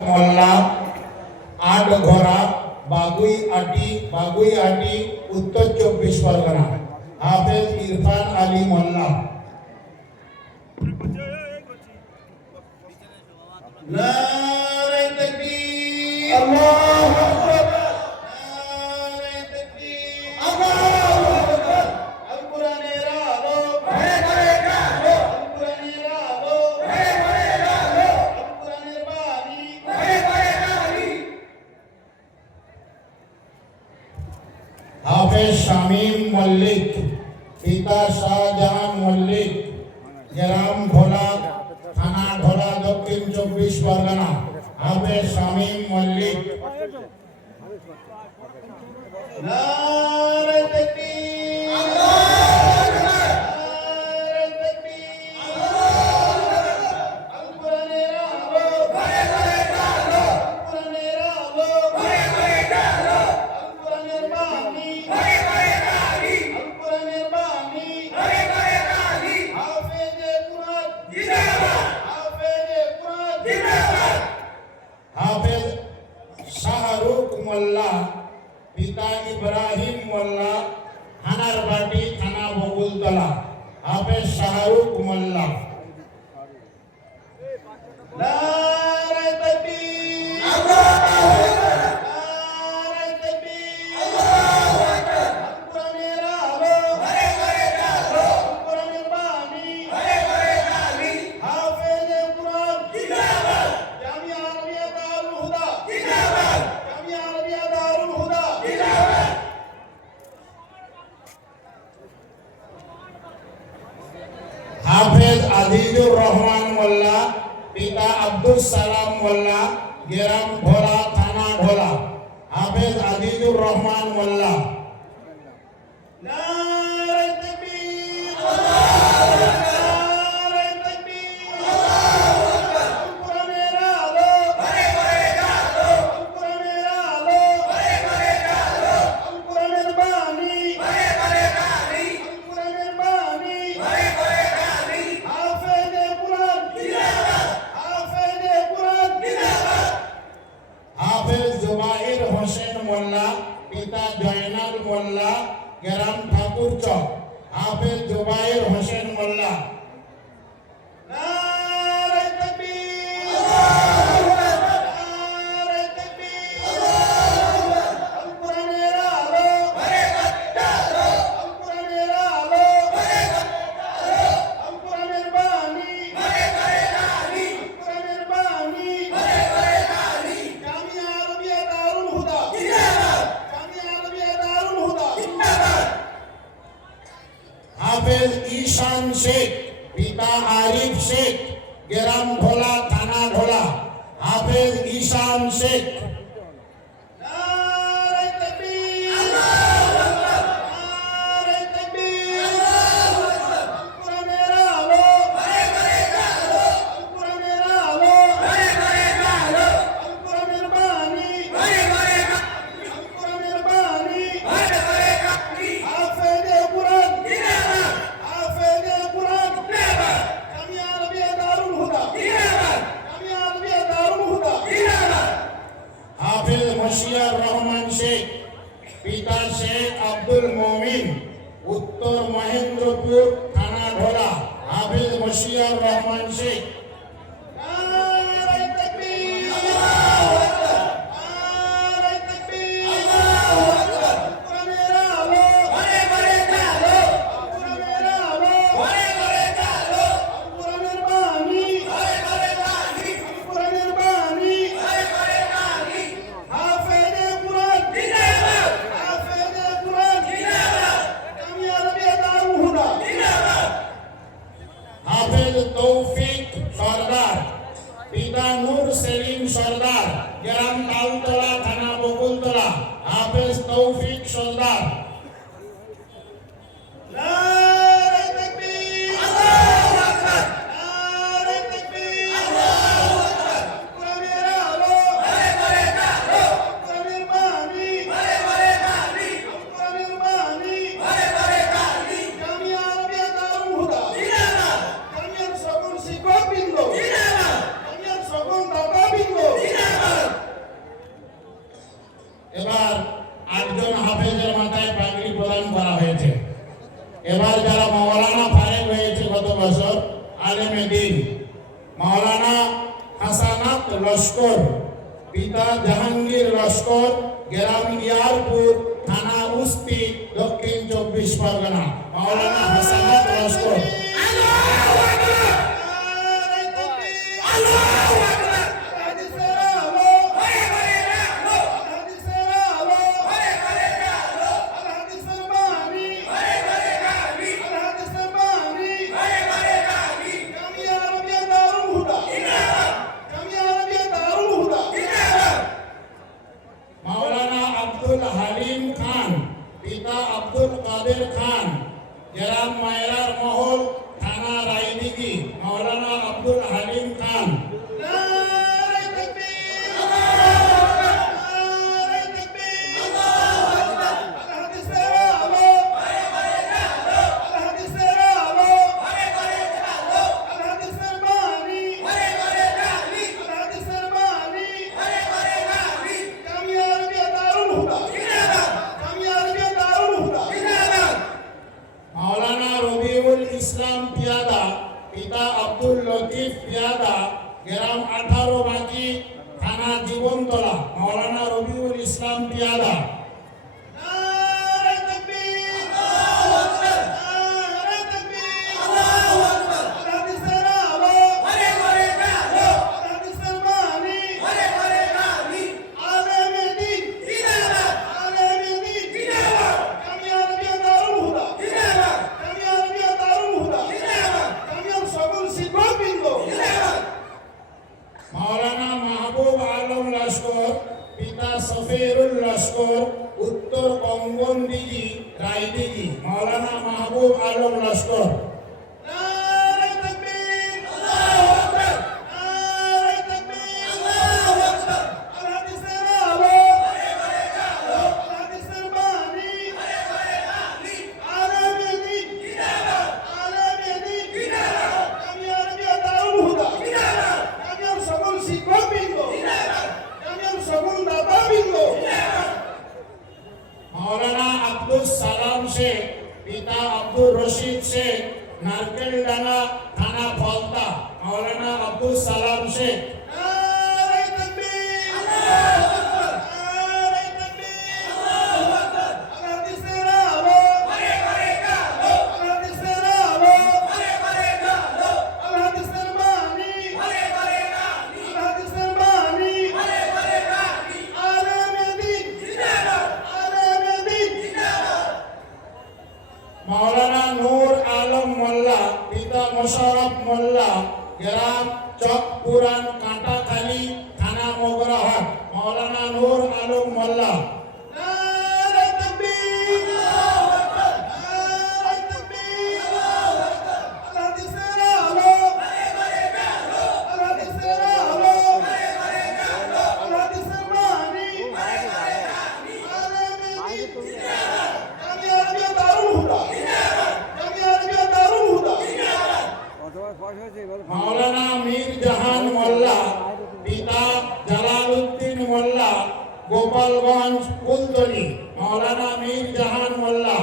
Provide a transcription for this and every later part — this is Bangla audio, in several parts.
মোল্লা আটঘরা বাগুইআটি উত্তর 24 পরগনা। হাফেজ ইরফান আলী মোল্লা। নারে তাকবীর, আল্লাহু আকবার, নারে তাকবীর, আল্লাহু আকবার। আল কোরআনের আলো হয়ে হয়ে গেলো, আল কোরআনের আলো হয়ে হয়ে গেলো, আল কোরআনের বাণী হয়ে হয়ে গেলো। হাফেজ শামীম মল্লিক, পিতা শাহজাহান মল্লিক, গ্রাম ভোলা, থানা ভোলা, দক্ষিণ 24 পরগনা। হাফেজ শামীম মল্লিক। নারে তাকবীর, আল্লাহু আকবার, নারে তাকবীর, আল্লাহু আকবার। আল কোরআনের আলো হয়ে হয়ে গেলো, আল কোরআনের আলো হয়ে হয়ে গেলো, আল কোরআনের বাণী হয়ে হয়ে গেলো, আল কোরআনের বাণী হয়ে হয়ে গেলো। হাফেজে কোরআন জিন্দাবাদ, হাফেজে কোরআন জিন্দাবাদ। হাফেজ শাহরুখ মোল্লা, পিতা ইব্রাহিম মোল্লা, হানারবাটি, থানা বকুলতলা। হাফেজ শাহরুখ মোল্লা। নারে তাকবীর, আল্লাহু আকবার, নারে তাকবীর, আল্লাহু আকবার। আল কোরআনের আলো হয়ে হয়ে গেলো, আল কোরআনের বাণী হয়ে হয়ে গেলো। হাফেজে কোরআন জিন্দাবাদ, জামিয়া আরবিয়া দারুল হুদা জিন্দাবাদ, জামিয়া আরবিয়া দারুল হুদা জিন্দাবাদ। হাফেজ আজিজুর রহমান মোল্লা, পিতা আব্দুল সালাম মোল্লা, গ্রাম ভোলা, থানা ভোলা। হাফেজ আজিজুর রহমান মোল্লা। নারে তাকবীর, আল্লাহু আকবার, নারে তাকবীর, আল্লাহু আকবার। আল কোরআনের আলো হয়ে হয়ে গেলো, আল কোরআনের আলো হয়ে হয়ে গেলো, আল কোরআনের বাণী হয়ে হয়ে গেলো, আল কোরআনের বাণী হয়ে হয়ে গেলো। হাফেজে কোরআন জিন্দাবাদ, হাফেজে কোরআন জিন্দাবাদ। হাফেজ জুবাইর হোসেন মোল্লা, পিতা জয়নাল মোল্লা, গ্রাম ঠাকুরচক। হাফেজ জুবাইর হোসেন মোল্লা। নারে তাকবীর, আল্লাহু আকবার, নারে তাকবীর, আল্লাহু আকবার। আল কোরআনের আলো হয়ে হয়ে গেলো, আল কোরআনের আলো হয়ে হয়ে গেলো, আল কোরআনের বাণী হয়ে হয়ে গেলো, আল কোরআনের বাণী হয়ে হয়ে গেলো। জামিয়া আরবিয়া দারুল হুদা জিন্দাবাদ, জামিয়া আরবিয়া দারুল হুদা জিন্দাবাদ। হাফেজ ঈশান শেখ, পিতা আরিফ শেখ, গ্রাম ভোলা, থানা ভোলা। হাফেজ ঈশান শেখ। নারে তাকবীর, আল্লাহু আকবার, নারে তাকবীর, আল্লাহু আকবার। আল কোরআনের আলো হয়ে হয়ে গেলো, আল কোরআনের আলো হয়ে হয়ে গেলো, আল কোরআনের বাণী হয়ে হয়ে গেলো, আল কোরআনের বাণী হয়ে হয়ে গেলো। হাফেজে কোরআন জিন্দাবাদ, হাফেজে কোরআন জিন্দাবাদ, জামিয়া আরবিয়া দারুল হুদা জিন্দাবাদ, জামিয়া আরবিয়া দারুল হুদা জিন্দাবাদ। হাফেজ মশিয়ার রহমান শেখ, পিতা শেখ আব্দুল মমিন, উত্তর মহেন্দ্রপুর, থানা ঢোলা। হাফেজ মশিয়ার রহমান শেখ। নারে তাকবীর, আল্লাহু আকবার, নারে তাকবীর, আল্লাহু আকবার। আল কোরআনের আলো হয়ে হয়ে গেলো, আল কোরআনের আলো হয়ে হয়ে গেলো, আল কোরআনের বাণী হয়ে হয়ে গেলো, আল কোরআনের বাণী হয়ে হয়ে গেলো। হাফেজে কোরআন জিন্দাবাদ, হাফেজে কোরআন জিন্দাবাদ, জামিয়া আরবিয়া দারুল হুদা জিন্দাবাদ। হাফেজ তৌফিক সরদার, পিতা নূর সেলিম সরদার, গ্রাম তালতলা, থানা বকুলতলা। হাফেজ তৌফিক সরদার। নারে তাকবীর, আল্লাহু আকবার, নারে তাকবীর, আল্লাহু আকবার। আল কোরআনের আলো হয়ে হয়ে গেলো, আল কোরআনের বাণী হয়ে হয়ে গেলো, আল কোরআনের বাণী হয়ে হয়ে গেলো। জামিয়া আরবিয়া দারুল হুদা জিন্দাবাদ, জামিয়ার সকল শিক্ষকবৃন্দ জিন্দাবাদ, জামিয়ার সকল দাতাবৃন্দ জিন্দাবাদ। লস্কর, পিতা জাহাঙ্গীর লস্কর, গ্রাম ইয়ারপুর, থানা উস্তি, দক্ষিণ 24 পরগনা। মাওলানা হাসানাত লস্কর। মাওলানা আব্দুল হালিম খান, পিতা আব্দুল কাদের খান, গ্রাম মায়রার মহল, থানা রায়দিঘি। মাওলানা আব্দুল হালিম খান। মাওলানা রবিউল ইসলাম পিয়াদা, পিতা আব্দুল লতিফ পিয়াদা, গ্রাম 18 বাকি, থানা জীবনতলা। মাওলানা রবিউল ইসলাম পিয়াদা। মাওলানা মাহবুব আলম লস্কর, পিতা সফিরুল লস্কর, উত্তর কঙ্গনদিঘি, রায়দিঘি। মাওলানা মাহবুব আলম লস্কর। মাওলানা আব্দুল সালাম শেখ, পিতা আব্দুল রশিদ শেখ, নারকেলডাঙ্গা, থানা ফলতা। মাওলানা আব্দুল সালাম শেখ। মাওলানা নূর আলম মোল্লা, পিতা মোশাররফ মোল্লা, গ্রাম চকপুরান, কাঁটাখালী, থানা মোগরাহাট। মাওলানা নূর আলম মোল্লা। মাওলানা মীর জাহান মোল্লা, পিতা জালালউদ্দিন মোল্লা, গোপালগঞ্জ, কুলতলি। মাওলানা মীর জাহান মোল্লা।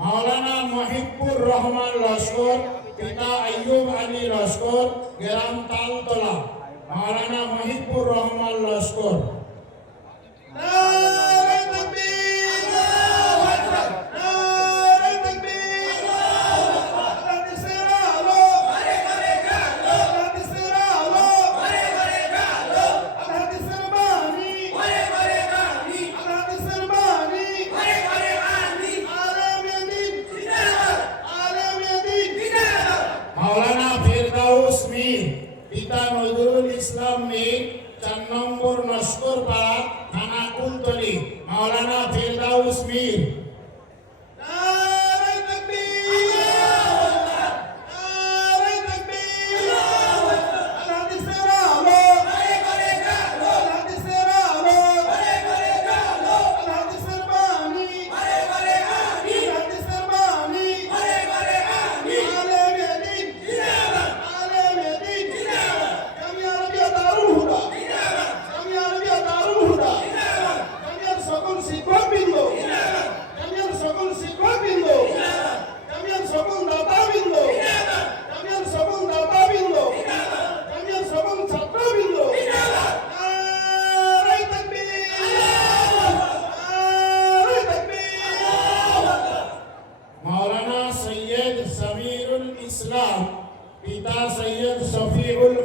মাওলানা মহিবুর রহমান লস্কর, পিতা আইয়ুব আলী লস্কর, গ্রাম তালতলা। মাওলানা মহিবুর রহমান লস্কর। মাওলানা ফেরদাউস মীর, পিতা নজরুল ইসলাম মীর, 4 নম্বর নস্করপাড়া, থানা কুলতলি। মাওলানা ফেরদাউস মীর।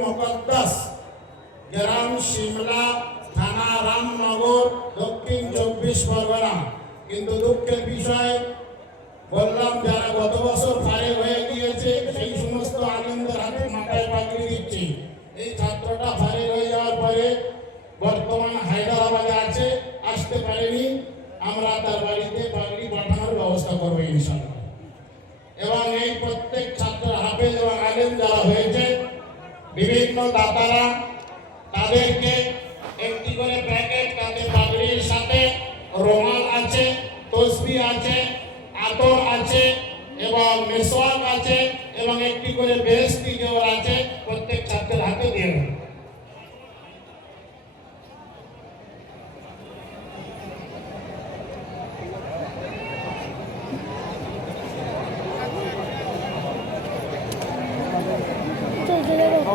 মুকদ্দাস, গ্রাম শিমলা, থানা রামনগর, দক্ষিণ 24 পরগনা। কিন্তু দুঃখের বিষয় বললাম, যারা গত বছর ফারেক হয়ে গিয়েছে সেই সমস্ত আনন্দের হাতে মাথায় পাগড়ি দিচ্ছি। এই ছাত্রটা ফারেক হয়ে যাওয়ার পরে বর্তমান হায়দ্রাবাদে আছে, আসতে পারেনি। আমরা তার বাড়িতে পাগড়ি পাঠানোর ব্যবস্থা করবো ইনশাআল্লাহ। এবং এই প্রত্যেক ছাত্র হাফেজ এবং আলেম যারা হয়েছে, বিভিন্ন দাতারা তাদেরকে একটি করে প্যাকেট, তাতে পাগড়ির সাথে রুমাল আছে, তসবিহ আছে, আতর আছে এবং মেসওয়াক আছে এবং একটি করে বেহেশতি জোহর আছে, প্রত্যেক ছাত্রের হাতে দিয়ে দেন। চল চলে যাবো।